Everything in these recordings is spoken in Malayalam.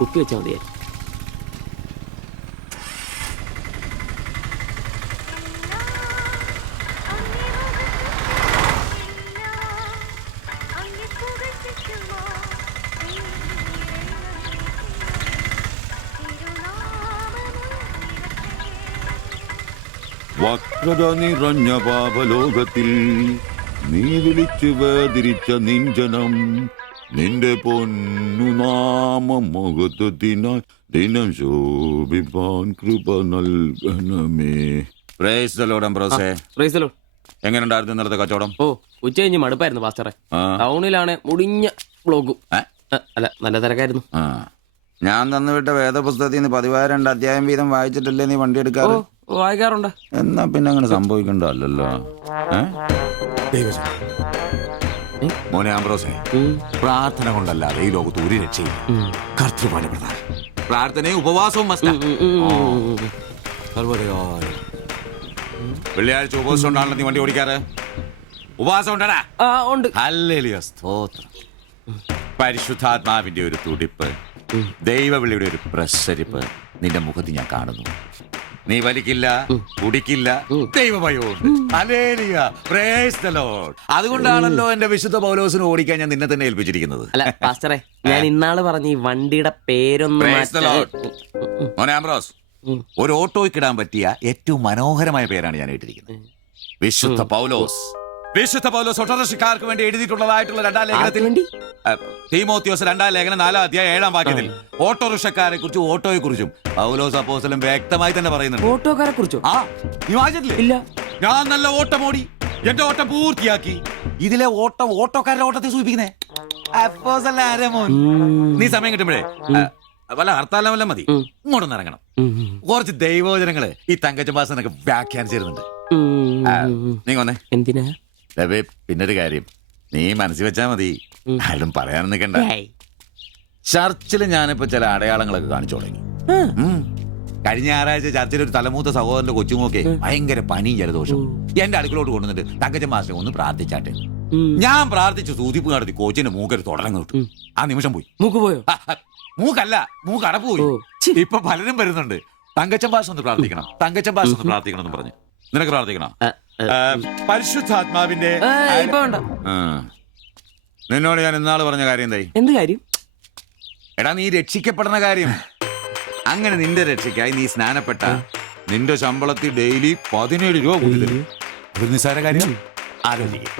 കുത്തി വെച്ചാൽ മതിയായി. വക്രത നിറഞ്ഞ പാപലോകത്തിൽ നീ വിളിച്ചു വേദിരിച്ച നിഞ്ജനം നിന്റെ പൊന്നു നാമം മുഖത്തിനായി ദിനം ശോഭിപ്പാൻ കൃപ നൽകണമേ. പ്രൈസ് ദി ലോർഡ് അംബ്രോസേ. Praise the lord. എങ്ങനെയുണ്ടായിരുന്നു ഇന്നലത്തെ കച്ചവടം? ഓ, ഉച്ച കഴിഞ്ഞ് മടുപ്പായിരുന്നു പാസ്റ്ററെ. ടൗണിലാണ് മുടിഞ്ഞ ബ്ലോഗും. അല്ല, നല്ല തിരക്കായിരുന്നു. ഞാൻ തന്നുവിട്ട വേദപുസ്തകത്തിൽ നിന്ന് 12 അധ്യായം വീതം വായിച്ചിട്ടല്ലേ നീ വണ്ടി എടുക്കാറ്? വായിക്കാറുണ്ട്. എന്നാ പിന്നെ അങ്ങനെ സംഭവിക്കണ്ടല്ലോ. മോനെ ആംബ്രോസേ, പ്രാർത്ഥന കൊണ്ടല്ലാതെ ഈ ലോകത്ത് ഒരു രക്ഷയും. കർത്തൃപാട് പ്രധാനം. പ്രാർത്ഥനയും ഉപവാസവും വെള്ളിയാഴ്ച ഉപവാസം ഉണ്ടാണല്ലോ നീ വണ്ടി ഓടിക്കാറ്. ഉപവാസം ഉണ്ടടാ? ഉണ്ട്. ഹല്ലേലൂയ, സ്തോത്രം. പരിശുദ്ധാത്മാവിന്റെ ഒരു തുടിപ്പ്, ദൈവവിളിയുടെ ഒരു പ്രസരിപ്പ് നിന്റെ മുഖത്ത് ഞാൻ കാണുന്നു. നീ വലിക്കില്ല, കുടിക്കില്ല, ദൈവഭയമുണ്ട്. Hallelujah, praise the lord. അതുകൊണ്ടാണല്ലോ എന്റെ വിശുദ്ധ പൗലോസിനെ ഓടിക്കാൻ ഞാൻ നിന്നെ തന്നെ ഏൽപ്പിച്ചിരിക്കുന്നത്. അല്ല പാസ്റ്ററെ, ഞാൻ ഇന്നാള് പറഞ്ഞ ഈ വണ്ടിയുടെ പേരൊന്നും. മോനെ ആംബ്രോസ്, ഒരു ഓട്ടോയ്ക്ക് ഇടാൻ പറ്റിയ ഏറ്റവും മനോഹരമായ പേരാണ് ഞാൻ ഇട്ടിരിക്കുന്നത്. വിശുദ്ധ പൗലോസ്. വിശുദ്ധ പൗലോസ് ഓട്ടോറിക്ഷക്കാർക്ക് വേണ്ടി എഴുതിയിട്ടുള്ളതായിട്ടുള്ള 2-ാം ലേഖനത്തിൽ, തീമോത്തിയോസ് 2-ാം ലേഖനം 4-ാം അധ്യായം 7-ാം വാക്യത്തിൽ ഓട്ടോറിക്ഷക്കാരെ കുറിച്ചും ഓട്ടോയെ കുറിച്ചും പൗലോസ് അപ്പോസ്തലൻ വ്യക്തമായി തന്നെ പറയുന്നുണ്ട്. ഓട്ടോക്കാരെ കുറിച്ചോ? നീ വായിച്ചിട്ടില്ലേ? ഇല്ല. ഞാൻ നല്ല ഓട്ടമോടി എന്റെ ഓട്ടം പൂർത്തിയാക്കി. ഇതിലെ ഓട്ടം ഓട്ടോക്കാരുടെ ഓട്ടത്തെ സൂചിപ്പിക്കുന്നേ. നീ സമയം കിട്ടുമ്പോഴേ വല്ല ഹർത്താല വല്ല മതി, ഇങ്ങോട്ടൊന്ന് ഇറങ്ങണം. കുറച്ച് ദൈവവചനങ്ങള് ഈ തങ്കച്ചമ്പാസനൊക്കെ വ്യാഖ്യാനിച്ചിരുന്നുണ്ട്. നീ വന്നേ. എന്തിനാ? പിന്നൊരു കാര്യം നീ മനസ്സിൽ വെച്ചാ മതി, ആരും പറയാനും നിൽക്കണ്ട. ചർച്ചിൽ ഞാനിപ്പോ ചില അടയാളങ്ങളൊക്കെ കാണിച്ചു തുടങ്ങി. കഴിഞ്ഞ ഞായറാഴ്ച ചർച്ചിൽ ഒരു തലമൂത്ത സഹോദരന്റെ കൊച്ചുമോക്കെ ഭയങ്കര പനിയും ജലദോഷവും എന്റെ അടുക്കളോട്ട് കൊണ്ടുവന്നിട്ട് തങ്കച്ചൻ മാസ്റ്റർ ഒന്ന് പ്രാർത്ഥിച്ചാട്ടെ. ഞാൻ പ്രാർത്ഥിച്ചു സൂതിപ്പ് നടത്തി കോച്ചിന്റെ മൂക്കൊരു തുടങ്ങി കിട്ടും. ആ നിമിഷം പോയി. മൂക്ക് പോയോ? മൂക്കല്ല, മൂക്ക് അടപ്പ് പോയി. ഇപ്പൊ പലരും വരുന്നുണ്ട്, തങ്കച്ചൻ ഭാഷ ഒന്ന് പ്രാർത്ഥിക്കണം, തങ്കച്ചൻ ഭാഷ ഒന്ന് പ്രാർത്ഥിക്കണം എന്ന് പറഞ്ഞു. നിനക്ക് പ്രാർത്ഥിക്കണം? പരിശുദ്ധാത്മാവിന്റെ. നിന്നോട് ഞാൻ ഇന്നാള് പറഞ്ഞ കാര്യം എന്തായി? എന്ത് കാര്യം? എടാ, നീ രക്ഷിക്കപ്പെടുന്ന കാര്യം. അങ്ങനെ നിന്റെ രക്ഷയ്ക്കായി നീ സ്നാനപ്പെട്ട നിന്റെ ശമ്പളത്തിൽ ഡെയിലി 17 രൂപ കൂടി തരും. ഒരു നിസ്സാര കാര്യം ആലോചിക്കുക.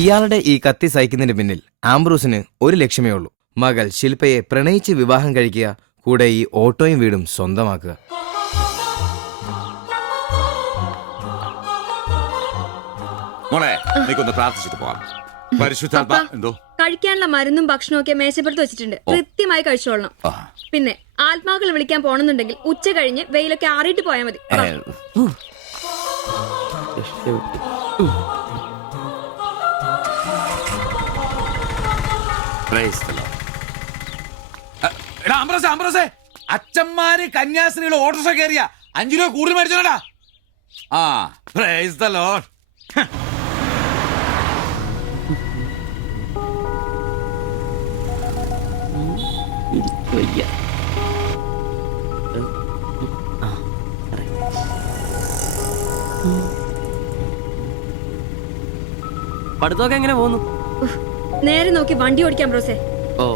ഇയാളുടെ ഈ കത്തി സഹിക്കുന്നതിന് പിന്നിൽ ആംബ്രൂസിന് ഒരു ലക്ഷ്യമേ ഉള്ളൂ: മകൾ ശില്പയെ പ്രണയിച്ച് വിവാഹം കഴിക്കുക, കൂടെ ഈ ഓട്ടോയും വീടും സ്വന്തമാക്കുക. മോളെ, നീക്കൊന്ന് പ്രാർത്ഥിച്ചിട്ട് പോവാം. പരിശുദ്ധാത്മാ. എന്തോ? കഴിക്കാനുള്ള മരുന്നും ഭക്ഷണവും ഒക്കെ മേശപ്പുറത്ത് വെച്ചിട്ടുണ്ട്, കൃത്യമായി കഴിച്ചോളണം. പിന്നെ ആത്മാക്കൾ വിളിക്കാൻ പോണെന്നുണ്ടെങ്കിൽ ഉച്ച കഴിഞ്ഞ് വെയിലൊക്കെ ആറിയിട്ട് പോയാൽ മതി. അച്ഛന്മാര് കന്യാസ്ത്രീകൾ ഓട്ടോറിക്ഷ കയറിയ 5 രൂപ കൂടുതൽ മേടിച്ചോടാ. Price the Lord. പഠിത്തമൊക്കെ എങ്ങനെ പോകുന്നു? നേരെ നോക്കി വണ്ടി ഓടിക്കാൻ ബ്രോസേ. ഓ,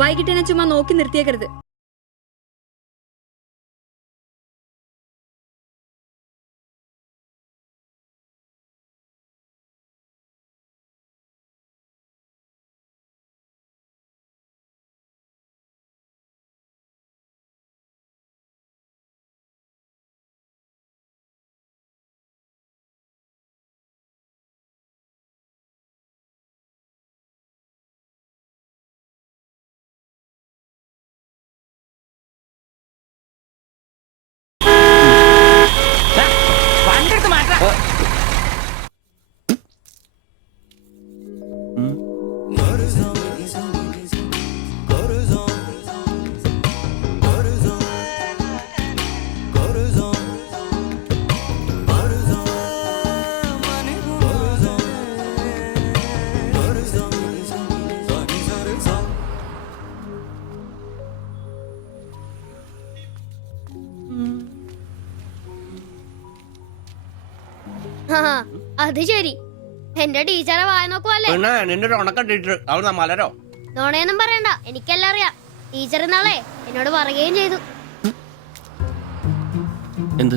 വൈകിട്ട് എന്നെ ചുമ്മാ നോക്കി നിർത്തിയേക്കരുത്. അത് ശരി. എന്റെ ടീച്ചറെ വായ നോക്കുവല്ലേ? പിന്നെ നിന്റെ ഒരു ഉണക്ക ടീച്ചർ അവൾ മലരോ? നോണയൊന്നും പറയണ്ട, എനിക്കെല്ലാം അറിയാം. ടീച്ചർ നാളെ എന്നോട് പറയുകയും ചെയ്തു. എന്ത്?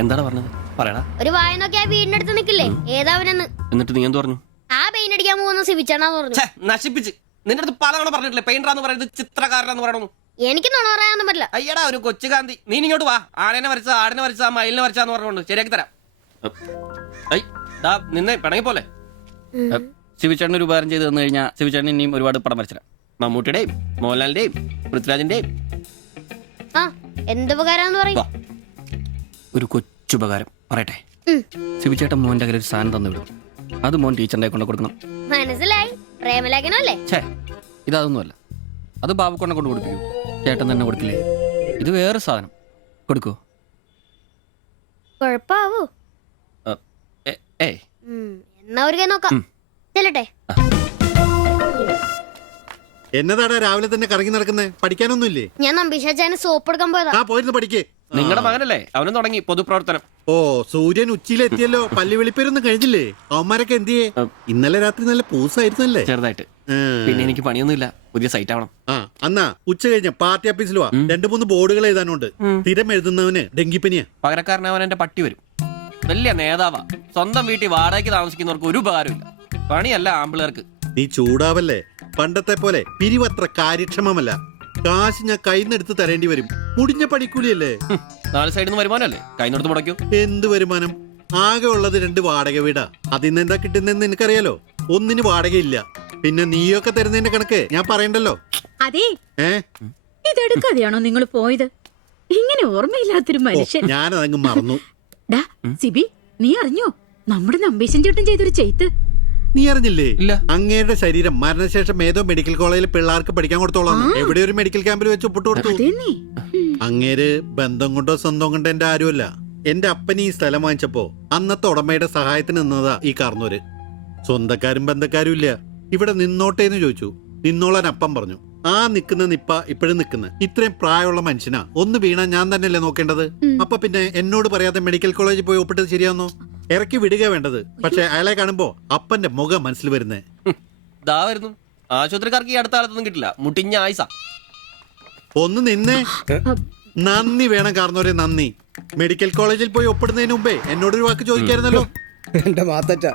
എന്താണ് പറഞ്ഞത്? പറയടാ. ഒരു വായ നോക്കി ആ വീടിനടുത്ത് നിക്കില്ലേ, ഏതാവനെന്ന്. എന്നിട്ട് നീ എന്ത് പറഞ്ഞു? ആ പെയിന്റ് അടിക്കാൻ പോകുന്ന സിവിച്ചാണെന്ന് പറഞ്ഞു. നശിപ്പിച്ച്. നിന്റെ അടുത്ത് പലതവണ പറഞ്ഞിട്ടില്ലേ പെയിന്ററാന്ന് പറയുന്നത് ചിത്രകാരനാന്ന് പറയണു. എനിക്ക് നുണ പറയാനൊന്നും പറ്റില്ല. അയ്യടാ ഒരു കൊച്ചു കാന്തി. നീ ഇങ്ങോട്ട് വാ. ആനേനെ വരച്ച, ആടിനെ വരച്ച, മയിലിനെ വരച്ചാന്ന് പറഞ്ഞുകൊണ്ട് ശരിയാക്കി തരാം. നിന്നെ പിണങ്ങി പോലെ. ശിവചേട്ടന് ഒരു ഉപകാരം ചെയ്ത് തന്നു കഴിഞ്ഞാൽ ശിവചേട്ടൻ ഇനിയും ഒരുപാട് പടം വരച്ചിടാം. മമ്മൂട്ടിയുടെയും മോഹൻലാലിന്റെയും പൃഥ്വിരാജിന്റെയും. ആ എന്തുപകാരാന്ന് പറയും. ഒരു കൊച്ചുപകാരം പറയട്ടെ. ശിവചേട്ടൻ മോന്റെ കയ്യിൽ ഒരു സാധനം തന്നു വിടും. അത് മോൻ ടീച്ചറിന്റെ കൊണ്ട് കൊടുക്കണം. മനസ്സിലായി. പ്രേമലേഖനല്ലേ? ഛേ, ഇതൊന്നുമല്ല. അത് ബാബുക്കൊണ്ടെ കൊണ്ട് കൊടുപ്പിക്കൂ. ചേട്ടൻ തന്നെ കൊടുക്കില്ലേ? ഇത് വേറെ സാധനം. കൊടുക്കൂ. കൊഴപ്പാവൂ? ഏയ്. എന്നാ ഒരു കൈ നോക്കാം. ചെല്ലട്ടെ. എന്നതാടാ രാവിലെ തന്നെ കറങ്ങി നടക്കുന്നേ? പഠിക്കാനൊന്നുമില്ലേ? ഞാൻ നമ്പീശാച്ചാന് സോപ്പ് എടുക്കാൻ പോയതാ. ആ പോയിരുന്നു പഠിക്കേ. നിങ്ങളുടെ മകനല്ലേ, അവനും തുടങ്ങി പൊതുപ്രവർത്തനം. ഓ സൂര്യൻ ഉച്ചയിലെത്തിയല്ലോ. പല്ലി വെളിപ്പേരൊന്നും കഴിഞ്ഞില്ലേ? അവന്മാരൊക്കെ എന്തിയേ? ഇന്നലെ രാത്രി നല്ല പൂസായിരുന്നല്ലേ? ചെറുതായിട്ട്. പിന്നെ എനിക്ക് പണിയൊന്നുമില്ല. പുതിയ സൈറ്റ് ആവണം. ആ എന്നാ ഉച്ച കഴിഞ്ഞ പാർട്ടി ഓഫീസിൽ വാ. 2-3 ബോർഡുകൾ എഴുതാനുണ്ട്. സ്ഥിരം എഴുതുന്നവന് ഡെങ്കിപ്പനിയാ. പകരക്കാരനവൻ എന്റെ പട്ടി വരും. വലിയ നേതാവാ. സ്വന്തം വീട്ടിൽ വാടകയ്ക്ക് താമസിക്കുന്നവർക്ക് ഒരു ഉപകാരമില്ല. പണിയല്ല ആമ്പിളേർക്ക്. നീ ചൂടാവല്ലേ. പണ്ടത്തെ പോലെ പിരിവത്ര കാര്യക്ഷമമല്ല. കാശ് ഞാൻ കൈന്നെടുത്ത് തരേണ്ടി വരും. മുടിഞ്ഞ പണിക്കൂലിയല്ലേ? 4 സൈഡിൽ നിന്ന് വരുമാനമല്ലേ? കൈനോടത്ത് മുടക്കൂ. എന്ത് വരുമാനം? ആകെ ഉള്ളത് 2 വാടക വീടാ. അതിന്ന് എന്താ കിട്ടുന്നതെന്ന് നിനക്കറിയാലോ. ഒന്നിന് വാടകയില്ല. പിന്നെ നീയൊക്കെ തരുന്നതിന്റെ കണക്ക് ഞാൻ പറയണ്ടല്ലോ. അതെ, ഇതെടുക്കാതെയാണോ നിങ്ങൾ പോയത്? ഇങ്ങനെ ഓർമ്മയില്ലാത്തൊരു മനുഷ്യൻ. ഞാനതങ്ങ് മറന്നു. ഡാ സിബി, നീ അറിഞ്ഞോ നമ്മുടെ നമ്പീശൻ ചേട്ടൻ ചെയ്തൊരു ചെയ്ത്ത്? നീ അറിഞ്ഞില്ലേ? ഇല്ല. അങ്ങയുടെ ശരീരം മരണശേഷം ഏതോ മെഡിക്കൽ കോളേജിൽ പിള്ളേർക്ക് പഠിക്കാൻ കൊടുത്തോളാം. എവിടെ ഒരു മെഡിക്കൽ ക്യാമ്പിൽ വെച്ച് ഒപ്പിട്ട് കൊടുത്തു. അങ്ങേര് ബന്ധം കൊണ്ടോ സ്വന്തം കൊണ്ടോ എന്റെ ആരുമല്ല. എന്റെ അപ്പൻ ഈ സ്ഥലം വാങ്ങിച്ചപ്പോ അന്നത്തെ ഉടമയുടെ സഹായത്തിന് നിന്നതാ ഈ കാർന്നൂര്. സ്വന്തക്കാരും ബന്ധക്കാരും ഇല്ല. ഇവിടെ നിന്നോട്ടേന്ന് ചോദിച്ചു. നിന്നോളാൻ അപ്പം പറഞ്ഞു. ആ നിക്കുന്ന നിപ്പ ഇപ്പോഴും നിക്കുന്ന. ഇത്രയും പ്രായമുള്ള മനുഷ്യനാ. ഒന്ന് വീണാ ഞാൻ തന്നെയല്ലേ നോക്കേണ്ടത്? അപ്പൊ പിന്നെ എന്നോട് പറയാതെ മെഡിക്കൽ കോളേജിൽ പോയി ഒപ്പിട്ടത് ശരിയാന്നോ? ഇറക്കി വിടുക വേണ്ടത്. പക്ഷെ അയാളെ കാണുമ്പോ അപ്പന്റെ മുഖം മനസ്സിൽ വരുന്നേ. ദാ വരുന്നു. ആശുപത്രിക്കാർക്ക് ഈ അടുത്ത കാലത്തൊന്നും കിട്ടില്ല. മുട്ടിഞ്ഞ ആയിസ. ഒന്ന് നിന്നേ. നന്ദി വേണം കാർന്നോരെ, നന്ദി. മെഡിക്കൽ കോളേജിൽ പോയി ഒപ്പിടുന്നതിന് മുമ്പേ എന്നോടൊരു വാക്ക് ചോദിക്കായിരുന്നല്ലോ. എന്റെ മാത്തച്ച,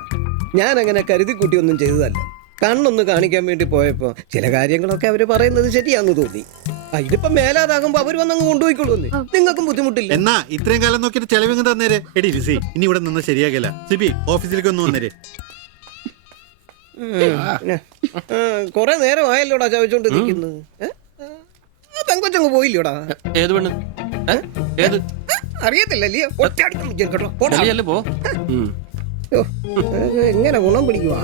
ഞാൻ അങ്ങനെ കരുതി കൂട്ടിയൊന്നും ചെയ്തതല്ല. കണ്ണൊന്ന് കാണിക്കാൻ വേണ്ടി പോയപ്പോ ചില കാര്യങ്ങളൊക്കെ അവര് പറയുന്നത് ശരിയാന്ന് തോന്നി. ഇതിപ്പോ മേലാതാകുമ്പോ അവര് വന്നങ്ങ് കൊണ്ടുപോയിക്കൊള്ളുന്നേ. നിങ്ങൾക്കും ബുദ്ധിമുട്ടില്ല. എന്നാ ഇത്രയും കാലം നോക്കിയിട്ട് ചെലവിങ് തന്നേരെ. എടി ലിസി, ഇനി ഇവിടെ നിന്ന് ശരിയാകില്ല. സിബി ഓഫീസിലേക്ക് ഒന്ന് വന്നേരെ. കൊറേ നേരം ആയല്ലോടാ ചവച്ചോണ്ട് നിൽക്കുന്നത്. പെങ്കൊച്ചങ്ങ് പോയില്ലോടാ. ഏത് പെണ്ണ്? ഏത്? അറിയത്തില്ലല്ലേ? പോ. എങ്ങനെ ഗുണം പിടിക്കുവാ?